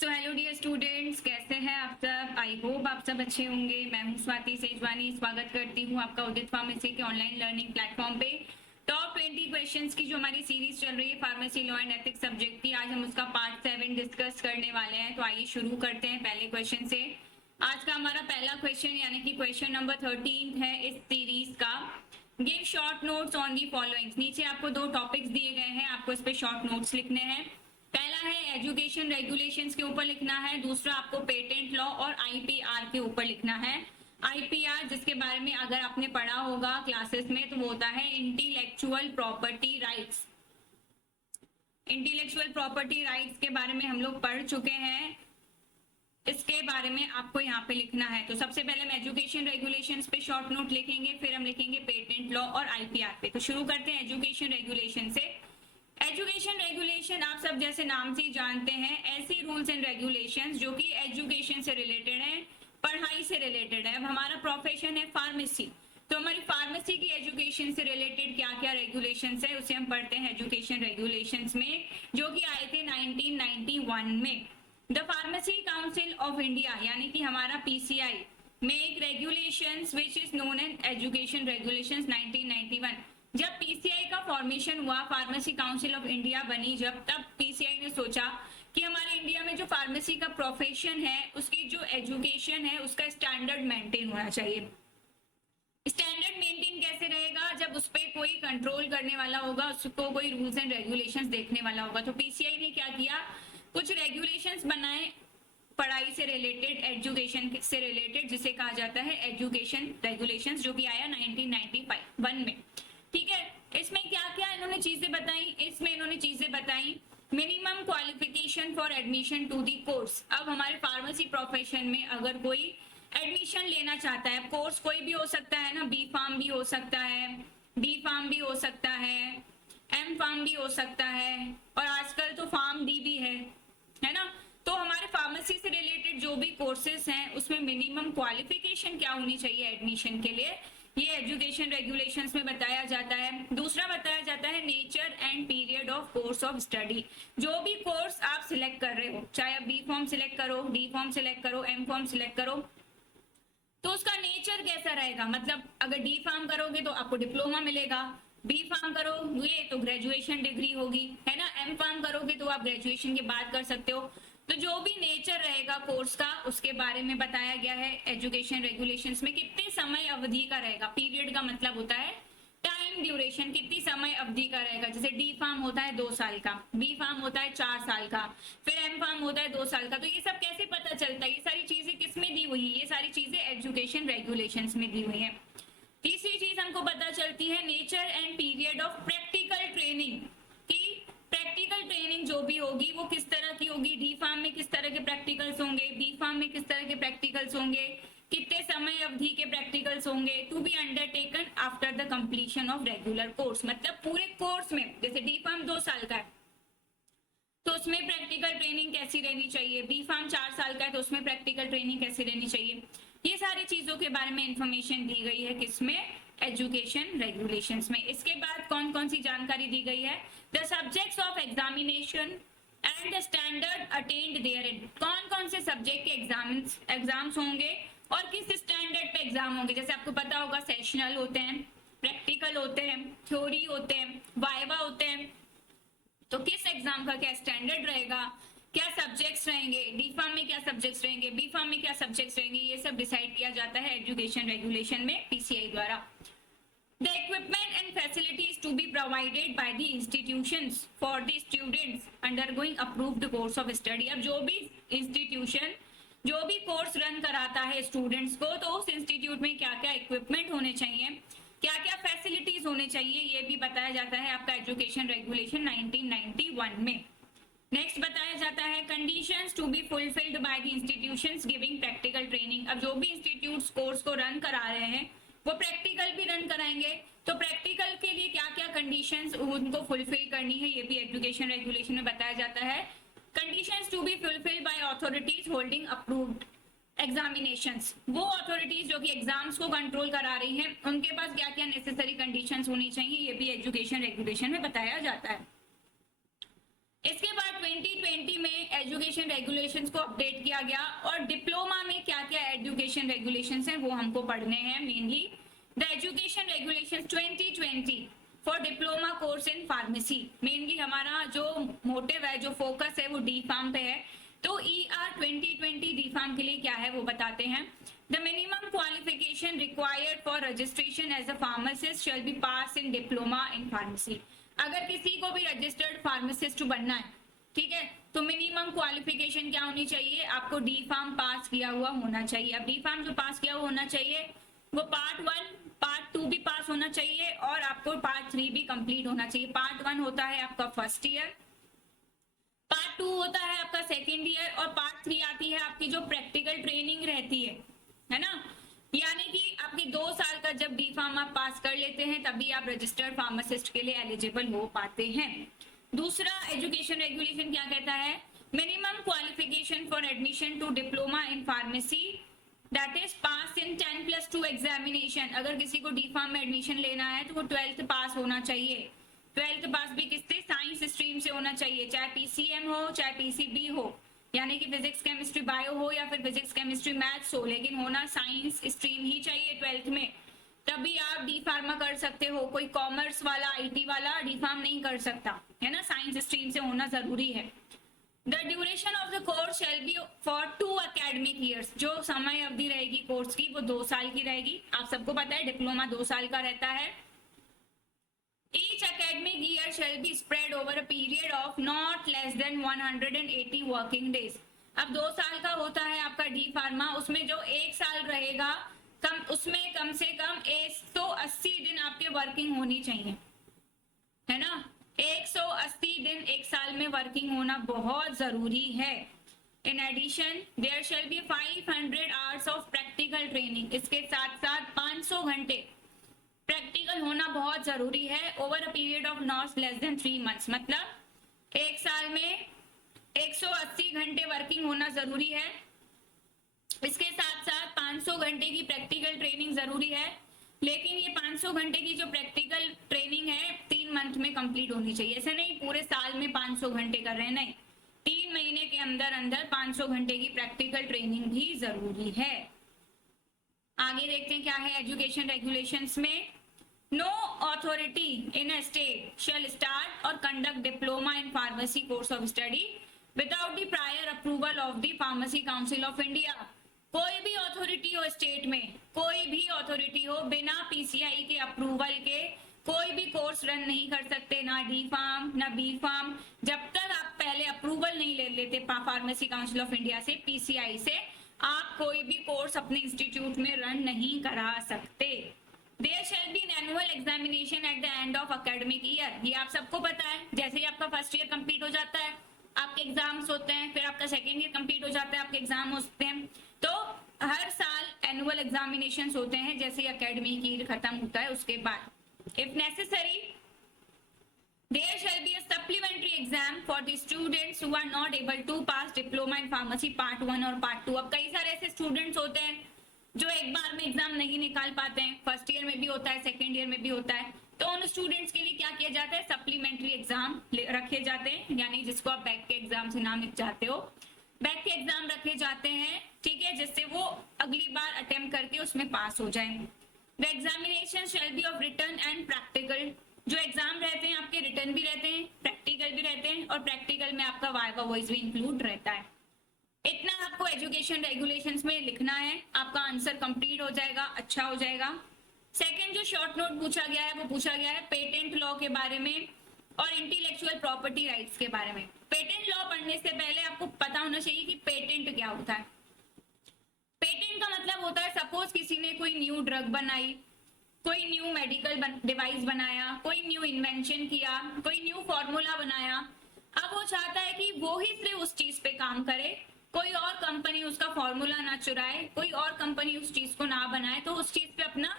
So hello dear students, कैसे हैं आप सब। आई होप आप सब अच्छे होंगे। मैं हूं स्वाति सेजवानी, स्वागत करती हूं आपका उदित फार्मेसी के ऑनलाइन लर्निंग प्लेटफॉर्म पे। टॉप 20 क्वेश्चंस की जो हमारी सीरीज चल रही है pharmacy law and ethics subject की, आज हम उसका पार्ट 7 डिस्कस करने वाले हैं। तो आइए शुरू करते हैं पहले क्वेश्चन से। आज का हमारा पहला क्वेश्चन यानी कि क्वेश्चन नंबर 13 है इस सीरीज का। Give short notes on the followings. नीचे आपको दो टॉपिक्स दिए गए हैं, आपको इस पे शॉर्ट नोट्स लिखने हैं। पहला है एजुकेशन रेगुलेशंस के ऊपर लिखना है, दूसरा आपको पेटेंट लॉ और आईपीआर के ऊपर लिखना है। आईपीआर जिसके बारे में अगर आपने पढ़ा होगा क्लासेस में तो वो होता है intellectual property rights. Intellectual property rights के बारे में हम लोग पढ़ चुके हैं, इसके बारे में आपको यहाँ पे लिखना है। तो सबसे पहले हम एजुकेशन रेगुलेशंस पे शॉर्ट नोट लिखेंगे, फिर हम लिखेंगे पेटेंट लॉ और आईपीआर पे। तो शुरू करते हैं एजुकेशन रेगुलेशन से। एजुकेशन रेगुलेशन आप सब जैसे नाम से ही जानते हैं, ऐसी रूल्स एंड रेगुलेशंस जो कि एजुकेशन से रिलेटेड है, पढ़ाई से रिलेटेड है। अब हमारा प्रोफेशन है फार्मेसी, तो हमारी फार्मेसी की एजुकेशन से रिलेटेड क्या क्या रेगुलेशंस है उसे हम पढ़ते हैं एजुकेशन रेगुलेशंस में, जो कि आए थे 1991 में। The pharmacy council of India यानी कि हमारा PCI make regulations which is known as education regulations 1991। जब पीसीआई का फॉर्मेशन हुआ, फार्मेसी काउंसिल ऑफ इंडिया बनी जब, तब पीसीआई ने सोचा कि हमारे इंडिया में जो फार्मेसी का प्रोफेशन है उसकी जो एजुकेशन है उसका स्टैंडर्ड मेंटेन होना चाहिए। स्टैंडर्ड मेंटेन कैसे रहेगा? जब उस पर कोई कंट्रोल करने वाला होगा, उसको कोई रूल्स एंड रेगुलेशंस देखने वाला होगा। तो पीसीआई ने क्या किया, कुछ रेगुलेशंस बनाए पढ़ाई से रिलेटेड, एजुकेशन से रिलेटेड, जिसे कहा जाता है एजुकेशन रेगुलेशंस, जो कि आया 1991 में। ठीक है, इसमें क्या क्या इन्होंने चीजें बताई? इसमें इन्होंने चीजें बताई minimum qualification for admission to the course. अब हमारे फार्मेसी प्रोफेशन में अगर कोई एडमिशन लेना चाहता है, कोर्स कोई भी हो सकता है ना, बी फार्म भी हो सकता है, डी फार्म भी हो सकता है, एम फार्म भी हो सकता है, और आजकल तो फार्म डी भी है ना। तो हमारे फार्मेसी से रिलेटेड जो भी कोर्सेज हैं उसमें मिनिमम क्वालिफिकेशन क्या होनी चाहिए एडमिशन के लिए, ये एजुकेशन रेगुलेशंस में बताया जाता है। दूसरा बताया जाता है nature and period of course of study. जो भी कोर्स आप सिलेक्ट कर रहे हो, चाहे आप बी फॉर्म सिलेक्ट करो, डी फॉर्म सिलेक्ट करो, एम फॉर्म सिलेक्ट करो, तो उसका नेचर कैसा रहेगा। मतलब अगर डी फार्म करोगे तो आपको डिप्लोमा मिलेगा, बी फार्म करोगे तो ग्रेजुएशन डिग्री होगी, है ना, एम फार्म करोगे तो आप ग्रेजुएशन के बाद कर सकते हो। तो जो भी नेचर रहेगा कोर्स का उसके बारे में बताया गया है एजुकेशन रेगुलेशंस में। कितने समय अवधि का रहेगा, पीरियड का मतलब होता है टाइम ड्यूरेशन, कितनी समय अवधि का रहेगा। जैसे डी फार्म होता है 2 साल का, बी फार्म होता है 4 साल का, फिर एम फार्म होता है 2 साल का। तो ये सब कैसे पता चलता है? ये सारी चीजें किस में दी हुई है? ये सारी चीजें एजुकेशन रेगुलेशंस में दी हुई है। तीसरी चीज हमको पता चलती है nature and period of practical training, कि प्रैक्टिकल ट्रेनिंग जो भी होगी वो किस तरह की होगी। डी फार्म में किस तरह के प्रैक्टिकल्स होंगे, बी फार्म में किस तरह के प्रैक्टिकल्स होंगे, कितने समय अवधि के प्रैक्टिकल्स होंगे। To be undertaken after the completion of regular course, मतलब पूरे कोर्स में, जैसे डी फार्म 2 साल का है तो उसमें प्रैक्टिकल ट्रेनिंग कैसी रहनी चाहिए, बी फार्म 4 साल का है तो उसमें प्रैक्टिकल ट्रेनिंग कैसी रहनी चाहिए। ये सारी चीजों के बारे में इंफॉर्मेशन दी गई है किसमें, एजुकेशन रेगुलेशंस में। इसके बाद कौन कौन सी जानकारी दी गई है, the subjects of examination and the standard attained therein. कौन कौन से सब्जेक्ट के एग्जाम्स होंगे और किस स्टैंडर्ड पे एग्जाम होंगे। जैसे आपको पता होगा सेशनल होते हैं, प्रैक्टिकल होते हैं, थ्योरी होते हैं, वाइवा होते हैं। तो किस एग्जाम का क्या स्टैंडर्ड रहेगा, क्या सब्जेक्ट्स रहेंगे, डी फार्म में क्या सब्जेक्ट्स रहेंगे, बी फार्म में क्या सब्जेक्ट्स रहेंगे, ये सब डिसाइड किया जाता है एजुकेशन रेगुलेशन में पीसीआई द्वारा। The equipment and facilities to be provided by the institutions for the students undergoing approved course of study. अब जो भी इंस्टीट्यूशन जो भी कोर्स रन कराता है स्टूडेंट्स को, तो उस इंस्टीट्यूट में क्या क्या इक्विपमेंट होने चाहिए, क्या क्या फैसिलिटीज होने चाहिए, ये भी बताया जाता है आपका एजुकेशन रेगुलेशन 1991 में। नेक्स्ट बताया जाता है conditions to be fulfilled by the institutions giving practical training. अब जो भी इंस्टीट्यूट्स कोर्स को रन करा रहे हैं वो प्रैक्टिकल भी रन कराएंगे, तो प्रैक्टिकल के लिए क्या क्या कंडीशंस उनको फुलफिल करनी है ये भी एजुकेशन रेगुलेशन में बताया जाता है। Conditions to be fulfilled by authorities holding approved examinations, वो अथॉरिटीज जो कि एग्जाम्स को कंट्रोल करा रही हैं उनके पास क्या क्या नेसेसरी कंडीशंस होनी चाहिए, ये भी एजुकेशन रेगुलेशन में बताया जाता है। इसके बाद 2020 में एजुकेशन रेगुलेशंस को अपडेट किया गया और डिप्लोमा में क्या क्या एजुकेशन रेगुलेशंस हैं वो हमको पढ़ने हैं mainly. The education regulations 2020 for diploma course in pharmacy, mainly हमारा जो मोटिव है, जो फोकस है वो डी फार्म पे है, तो ER 2020 डी फार्म के लिए क्या है वो बताते हैं। The minimum qualification required for registration as a pharmacist shall be pass in diploma in pharmacy. अगर किसी को भी रजिस्टर्ड फार्मासिस्ट बनना है, ठीक है, तो मिनिमम क्वालिफिकेशन क्या होनी चाहिए, आपको डी फार्म पास किया हुआ होना चाहिए। अब डी फार्म जो पास किया हुआ होना चाहिए वो पार्ट 1 पार्ट 2 भी पास होना चाहिए और आपको पार्ट 3 भी कंप्लीट होना चाहिए। पार्ट 1 होता है आपका फर्स्ट ईयर, पार्ट 2 होता है आपका सेकेंड ईयर और पार्ट 3 आती है आपकी जो प्रैक्टिकल ट्रेनिंग रहती है ना। यानी कि आपकी 2 साल का जब डी फार्म आप पास कर लेते हैं तभी आप रजिस्टर्ड फार्मासिस्ट के लिए एलिजिबल हो पाते हैं। दूसरा एजुकेशन रेगुलेशन क्या कहता है, minimum qualification for admission to diploma in pharmacy that is pass in 10+2 examination. अगर किसी को डी फार्म में एडमिशन लेना है तो वो 12th पास होना चाहिए। 12th पास भी किससे, साइंस स्ट्रीम से होना चाहिए, चाहे PCM हो चाहे PCB हो, यानी कि फिजिक्स केमिस्ट्री बायो हो या फिर फिजिक्स केमिस्ट्री मैथ्स हो, लेकिन होना साइंस स्ट्रीम ही चाहिए 12th में, तभी आप डी फार्मा कर सकते हो। कोई कॉमर्स वाला IT वाला डी फार्म नहीं कर सकता, है ना, साइंस स्ट्रीम से होना जरूरी है। The duration of the course shall be for 2 academic years। जो समय अवधि रहेगी कोर्स की वो 2 साल की रहेगी। आप सबको पता है डिप्लोमा 2 साल का रहता है। Each academic year shall be spread over a period of not less than 180 working days। अब 2 साल का होता है आपका डी फार्मा, उसमें जो 1 साल रहेगा उसमें कम से कम 180 दिन आपके वर्किंग होनी चाहिए, है ना। 180 दिन 1 साल में वर्किंग होना बहुत जरूरी है। In addition there shall be 500 hours of practical training. इसके साथ साथ 500 घंटे प्रैक्टिकल होना बहुत जरूरी है over a period of not less than 3 months। मतलब 1 साल में 180 घंटे वर्किंग होना जरूरी है। इसके साथ साथ 500 घंटे की प्रैक्टिकल ट्रेनिंग जरूरी है, लेकिन ये 500 घंटे की जो प्रैक्टिकल ट्रेनिंग है 3 मंथ में कंप्लीट होनी चाहिए। ऐसे नहीं पूरे साल में 500 घंटे कर रहे हैं, नहीं, 3 महीने के अंदर अंदर 500 घंटे की प्रैक्टिकल ट्रेनिंग भी जरूरी है। आगे देखते हैं क्या है एजुकेशन रेगुलेशंस में। No authority in a state shall start or conduct diploma in pharmacy course of study without the prior approval of the pharmacy council of India. कोई भी अथॉरिटी हो स्टेट में, कोई भी अथॉरिटी हो, बिना PCI के अप्रूवल के कोई भी कोर्स रन नहीं कर सकते, ना डी फार्म ना बी फार्म, जब तक आप पहले अप्रूवल नहीं ले लेते फार्मेसी काउंसिल ऑफ इंडिया से, PCI से, आप कोई भी कोर्स अपने इंस्टीट्यूट में रन नहीं करा सकते। There shall be an annual examination at the end of academic year। ये आप सबको पता है, जैसे ही आपका फर्स्ट ईयर कंप्लीट हो जाता है आपके एग्जाम्स होते हैं, फिर आपका सेकेंड ईयर कंप्लीट हो जाता है आपके एग्जाम होते हैं, तो हर साल एनुअल एग्जामिनेशंस होते हैं जैसे ही एकेडमिक ईयर खत्म होता है उसके बाद। If necessary there shall be a supplementary exam for the students who are not able to pass diploma in pharmacy part 1 और part 2। अब कई सारे ऐसे स्टूडेंट्स होते हैं जो एक बार में एग्जाम नहीं निकाल पाते हैं, फर्स्ट ईयर में भी होता है सेकेंड ईयर में भी होता है, तो उन स्टूडेंट्स के लिए क्या किया जाता है, सप्लीमेंट्री एग्जाम रखे जाते हैं, यानी जिसको आप बैक के एग्जाम से नाम लिख जाते हो, बैक के एग्जाम रखे जाते हैं, ठीक है, जिससे वो अगली बार अटेम्प्ट करके उसमें पास हो जाए। The examination shall be of written and practical. जो एग्जाम रहते हैं आपके रिटन भी रहते हैं, प्रैक्टिकल भी रहते हैं, और प्रैक्टिकल में आपका वाइवा वॉइस भी इंक्लूड रहता है। इतना आपको एजुकेशन रेगुलेशंस में लिखना है, आपका आंसर कंप्लीट हो जाएगा, अच्छा हो जाएगा। सेकंड जो शॉर्ट नोट पूछा गया है वो पूछा गया है पेटेंट लॉ के बारे में और इंटेलेक्चुअल प्रॉपर्टी राइट्स के बारे में। पेटेंट लॉ पढ़ने से पहले आपको पता होना चाहिए कि पेटेंट क्या होता है। पेटेंट का मतलब होता है सपोज किसी ने कोई न्यू ड्रग बनाई, कोई न्यू मेडिकल डिवाइस बनाया, कोई न्यू इन्वेंशन किया, कोई न्यू फॉर्मूला बनाया, अब वो चाहता है कि वो ही सिर्फ उस चीज पे काम करे, कोई और कंपनी उसका फॉर्मूला ना चुराए, कोई और कंपनी उस चीज को ना बनाए, तो उस चीज पे अपना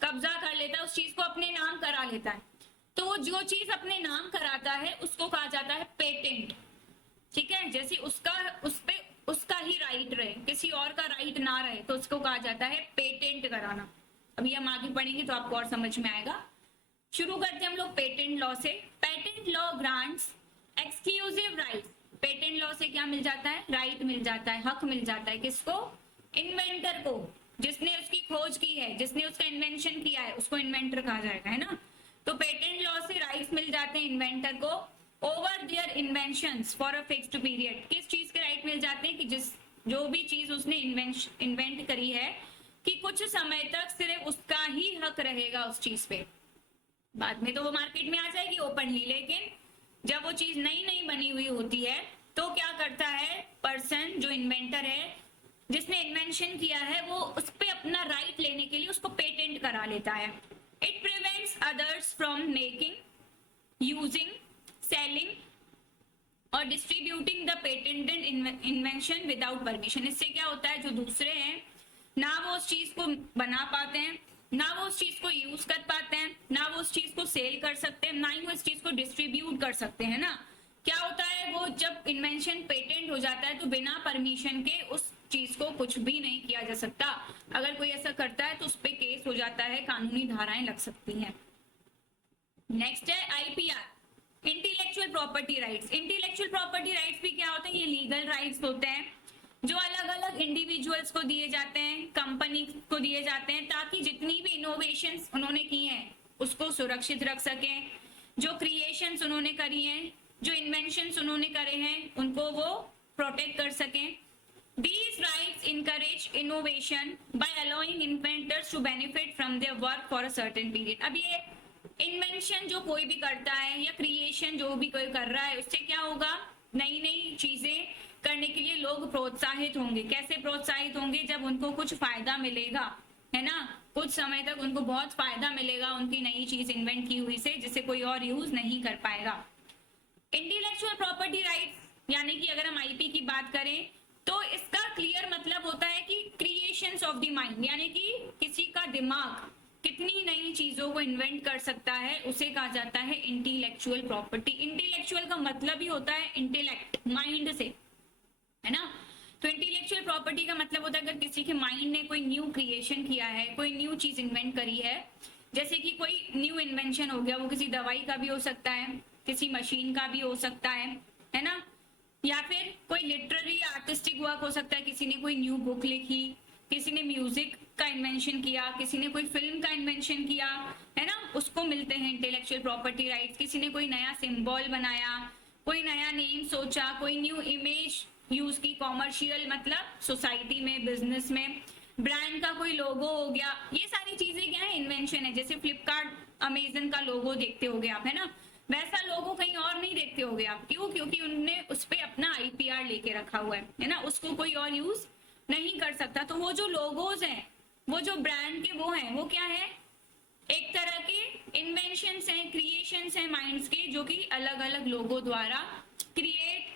कब्जा कर लेता है, उस चीज को अपने नाम करा लेता है। तो वो जो चीज अपने नाम कराता है उसको कहा जाता है पेटेंट, ठीक है। जैसे उसका ही राइट रहे, किसी और का राइट ना रहे, तो उसको कहा जाता है पेटेंट कराना। अभी हम आगे पढ़ेंगे तो आपको और समझ में आएगा। शुरू करते हैं हम लोग पेटेंट लॉ से। Patent law grants exclusive right, patent law से क्या मिल जाता है? राइट मिल जाता है, हक मिल जाता है। किसको? इन्वेंटर को, जिसने उसकी खोज की है, जिसने उसका इन्वेंशन किया है, उसको इन्वेंटर कहा जाएगा, है ना। तो पेटेंट लॉ से राइट्स मिल जाते हैं इन्वेंटर को over their inventions for a fixed period. किस चीज के राइट मिल जाते हैं? कि जो भी चीज उसने इन्वेंट करी है कि कुछ समय तक सिर्फ उसका ही हक रहेगा उस चीज पे। बाद में तो वो मार्केट में आ जाएगी ओपनली, लेकिन जब वो चीज नई नई बनी हुई होती है तो क्या करता है पर्सन, जो इन्वेंटर है, जिसने इन्वेंशन किया है, वो उस पे अपना राइट लेने के लिए उसको पेटेंट करा लेता है। It prevents others from making, using, selling or distributing the patented invention without permission. इससे क्या होता है, जो दूसरे हैं ना वो उस चीज को बना पाते हैं, ना वो उस चीज को यूज कर पाते हैं, ना वो उस चीज को सेल कर सकते हैं, ना ही वो इस चीज को डिस्ट्रीब्यूट कर सकते हैं ना। क्या होता है, वो जब इन्वेंशन पेटेंट हो जाता है तो बिना परमिशन के उस चीज को कुछ भी नहीं किया जा सकता। अगर कोई ऐसा करता है तो उस पर केस हो जाता है, कानूनी धाराएं लग सकती हैं। नेक्स्ट है IPR, intellectual property rights. Intellectual property rights भी क्या होते हैं? ये लीगल राइट्स होते हैं जो अलग अलग इंडिविजुअल्स को दिए जाते हैं, कंपनी को दिए जाते हैं, ताकि जितनी भी इनोवेशंस उन्होंने की हैं उसको सुरक्षित रख सकें, जो क्रिएशंस उन्होंने करी हैं, जो इन्वेंशंस उन्होंने करे हैं, उनको वो प्रोटेक्ट कर सकें। These rights encourage innovation by allowing inventors to benefit from their work for a certain period. अब ये इन्वेंशन जो कोई भी करता है या क्रिएशन जो भी कोई कर रहा है, उससे क्या होगा, नई नई चीजें करने के लिए लोग प्रोत्साहित होंगे। कैसे प्रोत्साहित होंगे? जब उनको कुछ फायदा मिलेगा, है ना, कुछ समय तक उनको बहुत फायदा मिलेगा उनकी नई चीज इन्वेंट की हुई से, जिसे कोई और यूज नहीं कर पाएगा। इंटेलेक्चुअल प्रॉपर्टी राइट्स यानी कि अगर हम आईपी की बात करें तो इसका क्लियर मतलब होता है कि क्रिएशंस ऑफ द माइंड, यानी कि किसी का दिमाग कितनी नई चीजों को इन्वेंट कर सकता है, उसे कहा जाता है इंटेलेक्चुअल प्रॉपर्टी। इंटेलेक्चुअल का मतलब ही होता है इंटेलेक्ट, माइंड से, है ना। तो इंटेलेक्चुअल प्रॉपर्टी का मतलब होता है अगर किसी के माइंड ने कोई न्यू क्रिएशन किया है, कोई न्यू चीज इन्वेंट करी है, जैसे कि कोई न्यू इन्वेंशन हो गया, वो किसी दवाई का भी हो सकता है, किसी मशीन का भी हो सकता है ना, या फिर कोई लिटरेरी आर्टिस्टिक वर्क हो सकता है, किसी ने कोई न्यू बुक लिखी, किसी ने म्यूजिक का इन्वेंशन किया, किसी ने कोई फिल्म का इन्वेंशन किया, है ना, उसको मिलते हैं इंटेलेक्चुअल प्रॉपर्टी राइट्स। किसी ने कोई नया सिंबल बनाया, कोई नया नेम सोचा, कोई न्यू इमेज यूज की, कॉमर्शियल मतलब सोसाइटी में, बिजनेस में, ब्रांड का कोई लोगो हो गया, ये सारी चीजें क्या है, इन्वेंशन है। जैसे फ्लिपकार्ट, अमेजन का लोगो देखते होगे आप, है ना, वैसा लोगो कहीं और नहीं देखते होगे आप। क्यों? क्योंकि उन्होंने उस पे अपना आईपीआर लेके रखा हुआ है ना, उसको कोई और यूज नहीं कर सकता। तो वो जो लोगोज हैं, वो जो ब्रांड के वो हैं, वो क्या है, एक तरह के इन्वेंशंस हैं, क्रिएशंस हैं माइंड्स के, जो कि अलग अलग लोगों द्वारा क्रिएट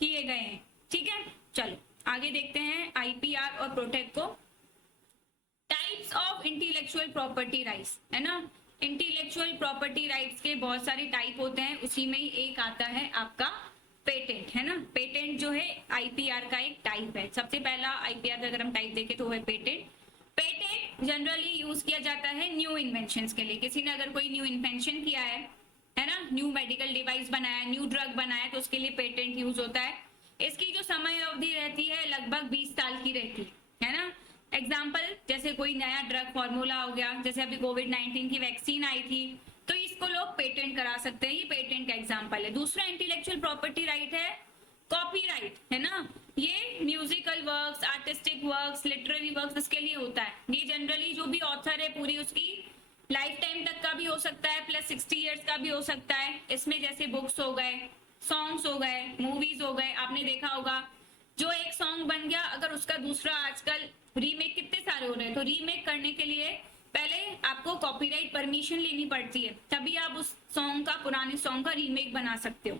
किए गए हैं। ठीक है, चलो आगे देखते हैं आईपीआर और प्रोटेक्ट को। Types of intellectual property rights, है ना, इंटेलेक्चुअल प्रॉपर्टी राइट्स के बहुत सारे टाइप होते हैं, उसी में ही एक आता है आपका पेटेंट, है ना। पेटेंट जो है आईपीआर का एक टाइप है। सबसे पहला आईपीआर अगर हम टाइप देखें तो वो है पेटेंट। पेटेंट जनरली यूज किया जाता है न्यू इन्वेंशंस के लिए। किसी ने अगर कोई न्यू इन्वेंशन किया है ना, न्यू मेडिकल डिवाइस बनाया, न्यू ड्रग बनाया, तो उसके लिए पेटेंट यूज होता है। इसकी जो समय अवधि रहती है लगभग 20 साल की रहती है ना। एग्जाम्पल, जैसे कोई नया ड्रग फॉर्मूला हो गया, जैसे अभी कोविड-19 की वैक्सीन आई थी, तो इसको लोग पेटेंट करा सकते हैं, ये पेटेंट का एग्जाम्पल है। दूसरा इंटेलेक्चुअल प्रॉपर्टी राइट है कॉपीराइट, है ना, ये musical works, artistic works, literary works, इसके लिए होता है। ये जनरली जो भी ऑथर है पूरी उसकी लाइफ टाइम तक का भी हो सकता है, प्लस 60 इयर्स का भी हो सकता है। इसमें जैसे बुक्स हो गए, सॉन्ग्स हो गए, मूवीज हो गए, आपने देखा होगा जो एक सॉन्ग बन गया, अगर उसका दूसरा, आजकल रीमेक कितने सारे हो रहे हैं, तो रीमेक करने के लिए पहले आपको कॉपीराइट परमिशन लेनी पड़ती है, तभी आप उस सॉन्ग का, पुराने सॉन्ग का रीमेक बना सकते हो।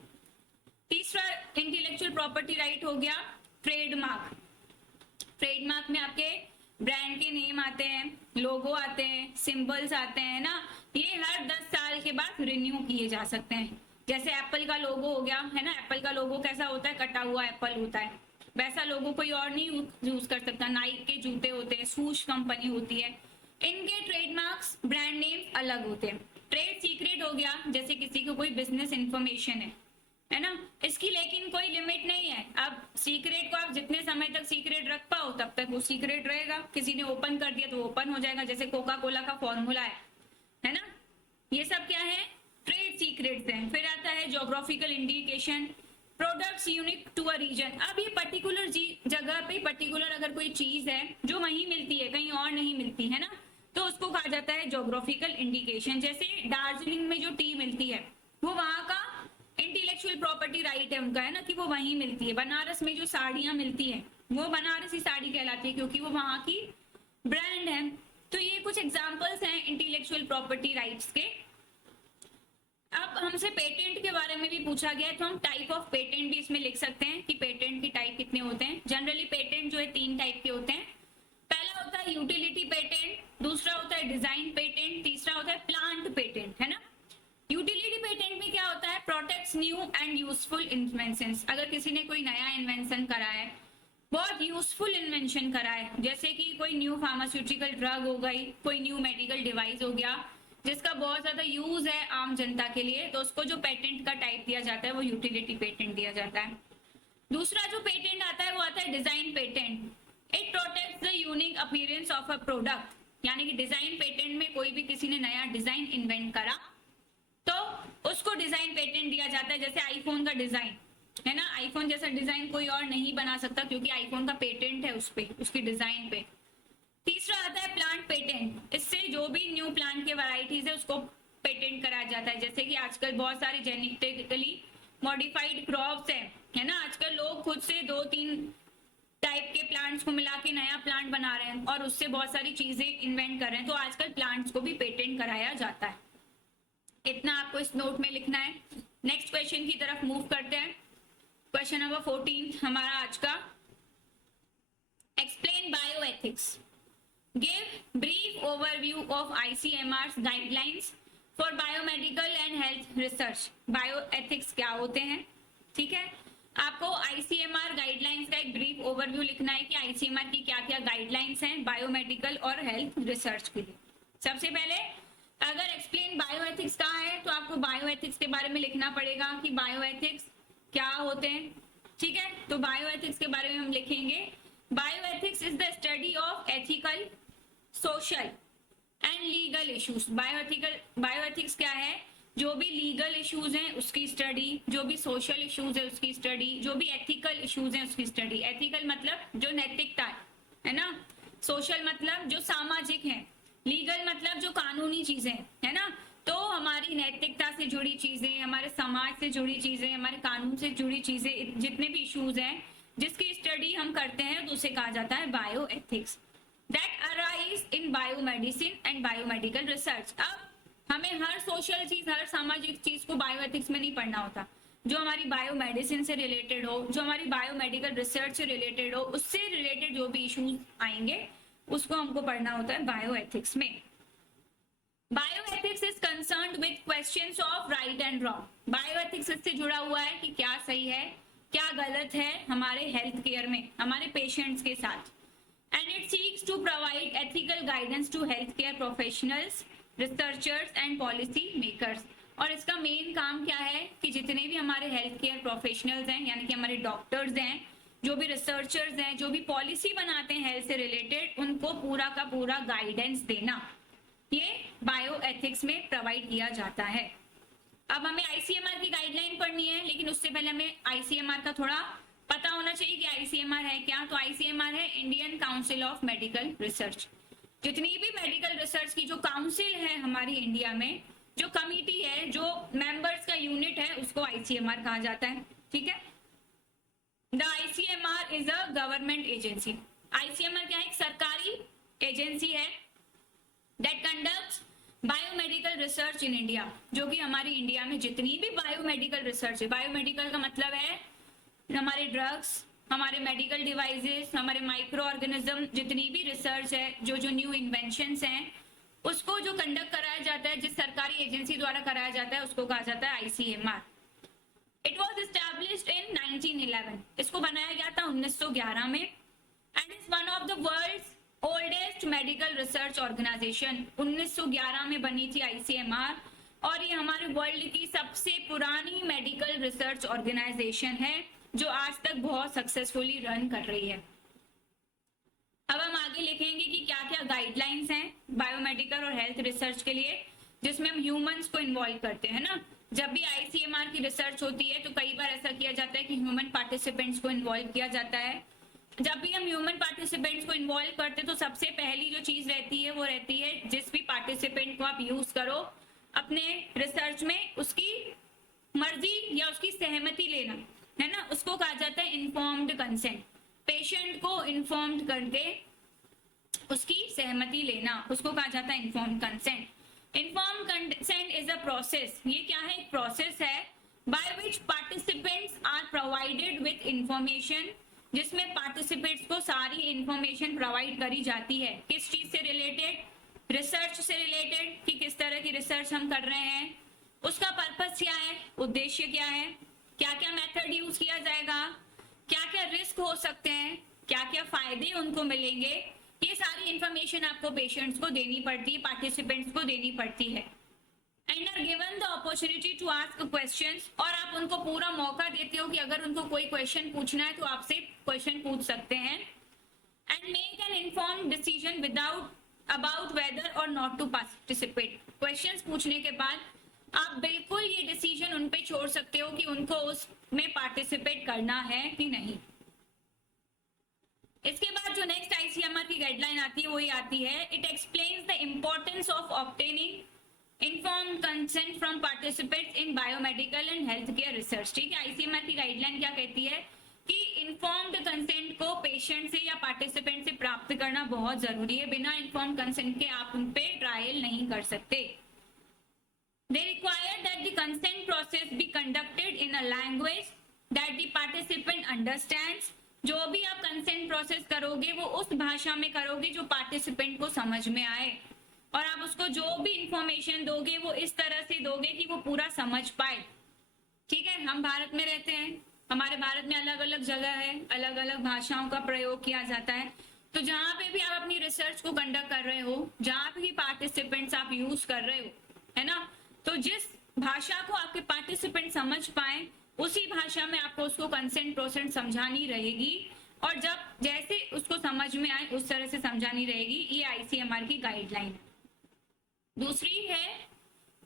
तीसरा इंटेलेक्चुअल प्रॉपर्टी राइट हो गया ट्रेडमार्क। ट्रेडमार्क में आपके ब्रांड के नेम आते हैं, लोगो आते हैं, सिंबल्स आते हैं ना, ये हर 10 साल के बाद रिन्यू किए जा सकते हैं। जैसे एप्पल का लोगो हो गया, है ना, एप्पल का लोगो कैसा होता है, कटा हुआ एप्पल होता है, वैसा लोगो कोई और नहीं यूज कर सकता। नाइक के जूते होते हैं, सूश कंपनी होती है, इनके ट्रेडमार्क्स, ब्रांड नेम अलग होते हैं। ट्रेड सीक्रेट हो गया, जैसे किसी को कोई बिजनेस इंफॉर्मेशन है ना। इसकी लेकिन कोई लिमिट नहीं है। अब सीक्रेट को आप जितने समय तक सीक्रेट रख पाओ तब तक वो सीक्रेट रहेगा। किसी ने ओपन कर दिया तो ओपन हो जाएगा, जैसे कोका कोला का फॉर्मूला है ना। ये सब क्या है, ट्रेड सीक्रेट्स हैं। फिर आता है geographical indication, products unique to a region. अब ये पर्टिकुलर जगह पे पर्टिकुलर अगर कोई चीज है जो वहीं मिलती है, कहीं और नहीं मिलती है ना, तो उसको कहा जाता है ज्योग्राफिकल इंडिकेशन। जैसे दार्जिलिंग में जो टी मिलती है वो वहां का इंटेलेक्चुअल प्रॉपर्टी राइट है उनका, है ना, कि वो वहीं मिलती है। बनारस में जो साड़ियां मिलती है वो बनारसी साड़ी कहलाती है क्योंकि वो वहां की ब्रांड है। तो ये कुछ एग्जाम्पल्स हैं इंटेलेक्चुअल प्रॉपर्टी राइट्स के। अब हमसे पेटेंट के बारे में भी पूछा गया है, तो हम टाइप ऑफ पेटेंट भी इसमें लिख सकते हैं कि पेटेंट के टाइप कितने होते हैं। जनरली पेटेंट जो है 3 टाइप के होते हैं। पहला होता है यूटिलिटी पेटेंट, दूसरा होता है डिजाइन पेटेंट, तीसरा होता है प्लांट पेटेंट, है ना। यूटिलिटी पेटेंट में क्या होता है, protects new and useful inventions. अगर किसी ने कोई नया इन्वेंशन करा है, बहुत यूजफुल इन्वेंशन करा है, जैसे कि कोई न्यू फार्मास्यूटिकल ड्रग हो गई, कोई न्यू मेडिकल डिवाइस हो गया जिसका बहुत ज्यादा यूज है आम जनता के लिए, तो उसको जो पेटेंट का टाइप दिया जाता है वो यूटिलिटी पेटेंट दिया जाता है। दूसरा जो पेटेंट आता है वो आता है design patent. It protects the unique appearance of a product, यानी कि डिजाइन पेटेंट में कोई भी किसी ने नया डिजाइन इन्वेंट करा तो उसको डिजाइन पेटेंट दिया जाता है। जैसे आईफोन का डिजाइन है ना, आईफोन जैसा डिजाइन कोई और नहीं बना सकता क्योंकि आईफोन का पेटेंट है उस पे, उसकी डिजाइन पे। तीसरा आता है प्लांट पेटेंट। इससे जो भी न्यू प्लांट के वैरायटीज है उसको पेटेंट कराया जाता है। जैसे कि आजकल बहुत सारे जेनेटिकली मॉडिफाइड क्रॉप्स है ना, आजकल लोग खुद से 2-3 टाइप के प्लांट्स को मिला के नया प्लांट बना रहे हैं और उससे बहुत सारी चीजें इन्वेंट कर रहे हैं, तो आजकल प्लांट्स को भी पेटेंट कराया जाता है। इतना आपको इस नोट में लिखना है। नेक्स्ट क्वेश्चन की तरफ मूव करते हैं। क्वेश्चन नंबर 14 हमारा आज का, explain bioethics. Give brief overview of ICMR's guidelines for biomedical and health research. Bioethics क्या होते हैं, ठीक है। आपको ICMR गाइडलाइंस का एक ब्रीफ ओवरव्यू लिखना है कि ICMR की क्या क्या गाइडलाइंस हैं बायोमेडिकल और हेल्थ रिसर्च के लिए। सबसे पहले अगर एक्सप्लेन बायोएथिक्स कहाँ है तो आपको बायोएथिक्स के बारे में लिखना पड़ेगा कि बायोएथिक्स क्या होते हैं, ठीक है। तो बायोएथिक्स के बारे में हम लिखेंगे, bioethics is the study of ethical, social and legal issues. Bioethics क्या है, जो भी लीगल इश्यूज हैं उसकी स्टडी, जो भी सोशल इश्यूज है उसकी स्टडी, जो भी एथिकल इश्यूज हैं उसकी स्टडी। एथिकल मतलब जो नैतिकता है ना, सोशल मतलब जो सामाजिक है, लीगल मतलब जो कानूनी चीजें है ना। तो हमारी नैतिकता से जुड़ी चीजें, हमारे समाज से जुड़ी चीजें, हमारे कानून से जुड़ी चीजें, जितने भी इश्यूज हैं जिसकी स्टडी हम करते हैं तो उसे कहा जाता है bioethics. That arise in biomedicine and biomedical research. अब हमें हर सोशल चीज, हर सामाजिक चीज को बायोएथिक्स में नहीं पढ़ना होता। जो हमारी बायोमेडिसिन से रिलेटेड हो, जो हमारी बायोमेडिकल रिसर्च से रिलेटेड हो, उससे रिलेटेड जो भी इश्यूज आएंगे उसको हमको पढ़ना होता है बायोएथिक्स में। Bioethics is concerned with questions of right and wrong. Bioethics इससे जुड़ा हुआ है कि क्या सही है क्या गलत है हमारे हेल्थ केयर में, हमारे पेशेंट्स के साथ। And it seeks to provide ethical guidance to health care professionals, researchers and policy makers. और इसका मेन काम क्या है कि जितने भी हमारे हेल्थ केयर प्रोफेशनल्स हैं, यानी कि हमारे डॉक्टर्स हैं, जो भी रिसर्चर्स हैं, जो भी पॉलिसी बनाते हैं हेल्थ से रिलेटेड, उनको पूरा का पूरा गाइडेंस देना, ये बायोएथिक्स में प्रोवाइड किया जाता है। अब हमें ICMR की गाइडलाइन पढ़नी है, लेकिन उससे पहले हमें ICMR का थोड़ा पता होना चाहिए कि ICMR है क्या। तो ICMR है Indian council of medical research. जितनी भी मेडिकल रिसर्च की जो काउंसिल है हमारी इंडिया में, जो कमिटी है, जो मेंबर्स का यूनिट है, उसको ICMR कहा जाता है, ठीक है। The ICMR is a government agency. ICMR क्या है, एक सरकारी एजेंसी है that conducts biomedical research in India. जो कि हमारी इंडिया में जितनी भी बायोमेडिकल रिसर्च है, बायोमेडिकल का मतलब है हमारे ड्रग्स, हमारे मेडिकल डिवाइसेस, हमारे माइक्रो ऑर्गेनिज्म, जितनी भी रिसर्च है, जो जो न्यू इन्वेंशंस हैं, उसको जो कंडक्ट कराया जाता है, जिस सरकारी एजेंसी द्वारा कराया जाता है, उसको कहा जाता है ICMR। It was established in 1911। इसको बनाया गया था 1911 में and is one of the world's oldest medical research organisation. 1911 में बनी थी ICMR, और ये हमारे वर्ल्ड की सबसे पुरानी मेडिकल रिसर्च ऑर्गेनाइजेशन है जो आज तक बहुत सक्सेसफुली रन कर रही है। अब हम आगे लिखेंगे कि क्या क्या गाइडलाइंस हैं बायोमेडिकल और हेल्थ रिसर्च के लिए, जिसमें हम ह्यूमंस को इन्वॉल्व करते हैं ना। जब भी आईसीएमआर की रिसर्च होती है तो कई बार ऐसा किया जाता है कि ह्यूमन पार्टिसिपेंट्स को इन्वॉल्व किया जाता है। जब भी हम ह्यूमन पार्टिसिपेंट्स को इन्वॉल्व करते हैं तो सबसे पहली जो चीज रहती है वो रहती है जिस भी पार्टिसिपेंट को आप यूज करो अपने रिसर्च में, उसकी मर्जी या उसकी सहमति लेना, है ना। उसको कहा जाता है इन्फॉर्म्ड कंसेंट। पेशेंट को इन्फॉर्म्ड करके उसकी सहमति लेना, उसको कहा जाता है informed consent. Informed consent is a process, ये क्या है, एक प्रोसेस है by which participants are provided with information, जिसमें पार्टिसिपेंट्स को सारी इंफॉर्मेशन प्रोवाइड करी जाती है। किस चीज से रिलेटेड, रिसर्च से रिलेटेड, कि किस तरह की रिसर्च हम कर रहे हैं, उसका पर्पस क्या है, उद्देश्य क्या है, क्या क्या मेथड यूज किया जाएगा, क्या क्या रिस्क हो सकते हैं, क्या क्या फायदे उनको मिलेंगे, ये सारी इंफॉर्मेशन आपको पेशेंट्स को देनी पड़ती है, पार्टिसिपेंट्स को देनी पड़ती है। And are given the opportunity to ask questions, और आप उनको पूरा मौका देते हो कि अगर उनको कोई क्वेश्चन पूछना है तो आपसे क्वेश्चन पूछ सकते हैं। And make an informed decision without about whether और नॉट टू पार्टिसिपेट। क्वेश्चंस पूछने के बाद आप बिल्कुल ये डिसीजन उन पे छोड़ सकते हो कि उनको उसमें पार्टिसिपेट करना है कि नहीं। इसके बाद जो नेक्स्ट आईसीएमआर की गाइडलाइन आती है वो ये आती है, it explains the importance of obtaining informed consent from participants in biomedical and health care research. ठीक है, आईसीएमआर की गाइडलाइन क्या कहती है कि इन्फॉर्म्ड कंसेंट को पेशेंट से या पार्टिसिपेंट से प्राप्त करना बहुत जरूरी है। बिना इन्फॉर्म्ड कंसेंट के आप उन पे ट्रायल नहीं कर सकते। They require that the consent process be conducted in a language that the participant understands। जो भी आप कंसेंट प्रोसेस करोगे वो उस भाषा में करोगे जो पार्टिसिपेंट को समझ में आए, और आप उसको जो भी इंफॉर्मेशन दोगे वो इस तरह से दोगे कि वो पूरा समझ पाए। ठीक है, हम भारत में रहते हैं, हमारे भारत में अलग अलग जगह है, अलग अलग भाषाओं का प्रयोग किया जाता है। तो जहाँ पे भी आप अपनी रिसर्च को कंडक्ट कर रहे हो, जहाँ भी पार्टिसिपेंट्स आप यूज कर रहे हो, है ना, तो जिस भाषा को आपके पार्टिसिपेंट समझ पाए उसी भाषा में आपको उसको कंसेंट प्रोसेस समझानी रहेगी, और जब जैसे उसको समझ में आए उस तरह से समझानी रहेगी। ये आईसीएमआर की गाइडलाइन। दूसरी है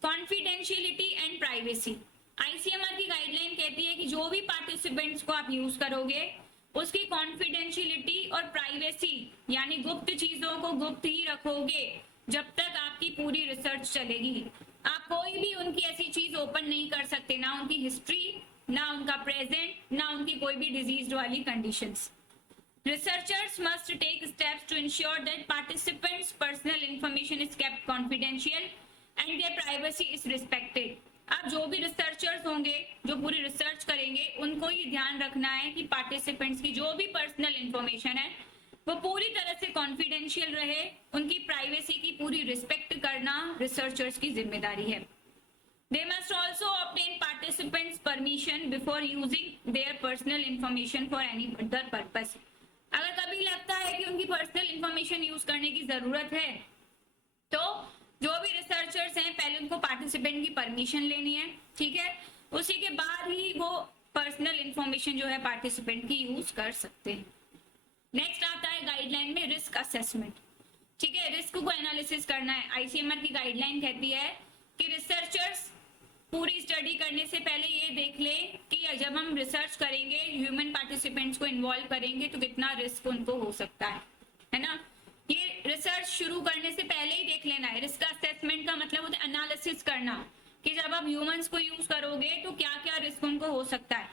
कॉन्फिडेंशियलिटी एंड प्राइवेसी। आईसीएमआर की गाइडलाइन कहती है कि जो भी पार्टिसिपेंट्स को आप यूज करोगे उसकी कॉन्फिडेंशियलिटी और प्राइवेसी यानी गुप्त चीजों को गुप्त ही रखोगे जब तक आपकी पूरी रिसर्च चलेगी। आप कोई भी उनकी ऐसी चीज ओपन नहीं कर सकते, ना उनकी हिस्ट्री, ना उनका प्रेजेंट, ना उनकी कोई भी डिजीज वाली conditions. Researchers must take steps to ensure that participants' personal information is kept confidential and their privacy is respected। अब जो भी रिसर्चर्स होंगे जो पूरी रिसर्च करेंगे उनको ये ध्यान रखना है कि पार्टिसिपेंट्स की जो भी पर्सनल इंफॉर्मेशन है वो पूरी तरह से कॉन्फिडेंशियल रहे, उनकी प्राइवेसी की पूरी रिस्पेक्ट करना रिसर्चर्स की जिम्मेदारी है। They must also obtain participants' permission before using their personal information for any other purpose। अगर कभी लगता है कि उनकी पर्सनल इंफॉर्मेशन यूज करने की जरूरत है तो जो भी रिसर्चर्स हैं पहले उनको पार्टिसिपेंट की परमिशन लेनी है, ठीक है, उसी के बाद ही वो पर्सनल इंफॉर्मेशन जो है पार्टिसिपेंट की यूज कर सकते हैं। नेक्स्ट आता है गाइडलाइन में रिस्क असेसमेंट। ठीक है, रिस्क को एनालिसिस करना है। आईसीएमआर की गाइडलाइन कहती है कि रिसर्चर्स पूरी स्टडी करने से पहले ये देख ले कि जब हम रिसर्च करेंगे ह्यूमन पार्टिसिपेंट्स को इन्वॉल्व करेंगे तो कितना रिस्क उनको हो सकता है ना। ये रिसर्च शुरू करने से पहले ही देख लेना है। रिस्क असेसमेंट का मतलब होता है एनालिसिस करना कि जब आप ह्यूमंस को यूज करोगे तो क्या क्या रिस्क उनको हो सकता है।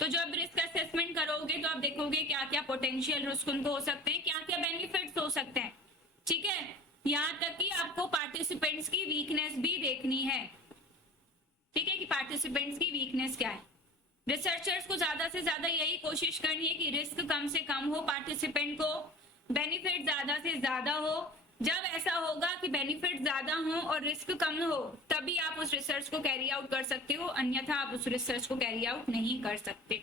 तो जब रिस्क असेसमेंट करोगे तो आप देखोगे क्या क्या पोटेंशियल रिस्क उनको हो सकते हैं, क्या क्या बेनिफिट्स हो सकते हैं। ठीक है, यहाँ तक कि आपको पार्टिसिपेंट्स की वीकनेस भी देखनी है। ठीक है, कि पार्टिसिपेंट्स की वीकनेस क्या है। रिसर्चर्स को ज्यादा से ज्यादा यही कोशिश करनी है कि रिस्क कम से कम हो, पार्टिसिपेंट को बेनिफिट ज्यादा से ज्यादा हो। जब ऐसा होगा कि बेनिफिट ज्यादा हो और रिस्क कम हो तभी आप उस रिसर्च को कैरी आउट कर सकते हो, अन्यथा आप उस रिसर्च को कैरी आउट नहीं कर सकते।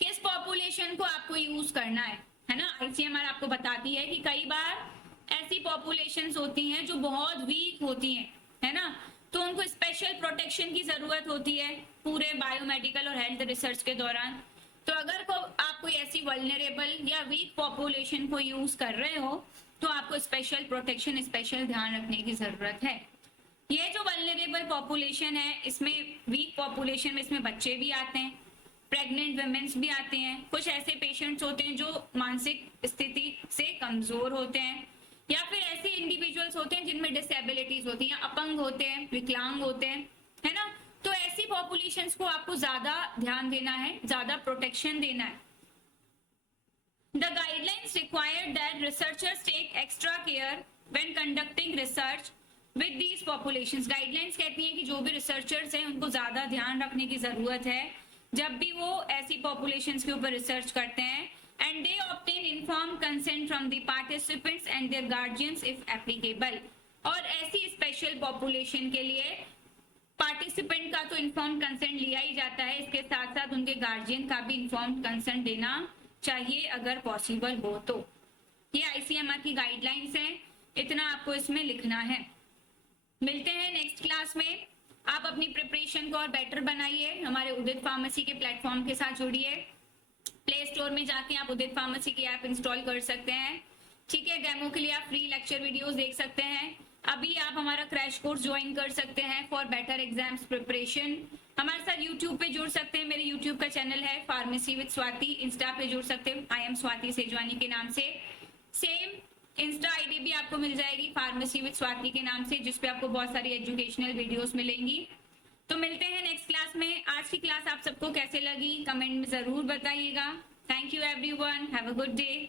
किस पॉपुलेशन को आपको यूज करना है ना। आईसीएमआर आपको बताती है कि कई बार ऐसी पॉपुलेशंस होती हैं जो बहुत वीक होती हैं, है ना, तो उनको स्पेशल प्रोटेक्शन की जरूरत होती है पूरे बायोमेडिकल और हेल्थ रिसर्च के दौरान। तो अगर आप कोई ऐसी वल्नरेबल या वीक पॉपुलेशन को यूज कर रहे हो तो आपको स्पेशल प्रोटेक्शन, स्पेशल ध्यान रखने की जरूरत है। ये जो वल्नरेबल पॉपुलेशन है, इसमें वीक पॉपुलेशन में इसमें बच्चे भी आते हैं, प्रेग्नेंट वुमेन्स भी आते हैं, कुछ ऐसे पेशेंट्स होते हैं जो मानसिक स्थिति से कमजोर होते हैं, या फिर ऐसे इंडिविजुअल्स होते हैं जिनमें डिसेबिलिटीज होती हैं, अपंग होते हैं, विकलांग होते हैं, है ना। तो ऐसी पॉपुलेशंस को आपको ज्यादा ध्यान देना है, ज्यादा प्रोटेक्शन देना है। The guidelines require that researchers take extra care when conducting research with these populations. Guidelines कहती हैं कि जो भी रिसर्चर्स हैं उनको ज्यादा ध्यान रखने की जरूरत है जब भी वो ऐसी पॉपुलेशंस के ऊपर रिसर्च करते हैं। And they obtain informed consent from the participants and their guardians if applicable. और ऐसी स्पेशल पॉपुलेशन के लिए पार्टिसिपेंट का तो इन्फॉर्म कंसेंट लिया ही जाता है, इसके साथ साथ उनके गार्जियन का भी इन्फॉर्म कंसेंट देना चाहिए अगर पॉसिबल हो तो। ये आईसीएमआर की गाइडलाइंस हैं, इतना आपको इसमें लिखना है। मिलते हैं नेक्स्ट क्लास में। आप अपनी प्रिपरेशन को और बेटर बनाइए, हमारे उदित फार्मेसी के प्लेटफॉर्म के साथ जुड़िए। प्ले स्टोर में जाके आप उदित फार्मेसी की ऐप इंस्टॉल कर सकते हैं, ठीक है। डेमो के लिए आप फ्री लेक्चर वीडियोस देख सकते हैं। अभी आप हमारा क्रैश कोर्स ज्वाइन कर सकते हैं फॉर बेटर एग्जाम्स प्रिपरेशन। हमारे साथ यूट्यूब पे जुड़ सकते हैं, मेरे यूट्यूब का चैनल है फार्मेसी विद स्वाति। इंस्टा पे जुड़ सकते हैं, आई एम स्वाति सेजवानी के नाम से। सेम इंस्टा आईडी भी आपको मिल जाएगी फार्मेसी विद स्वाति के नाम से, जिसपे आपको बहुत सारी एजुकेशनल वीडियोस मिलेंगी। तो मिलते हैं नेक्स्ट क्लास में। आज की क्लास आप सबको कैसे लगी कमेंट में जरूर बताइएगा। Thank you everyone, have a good day.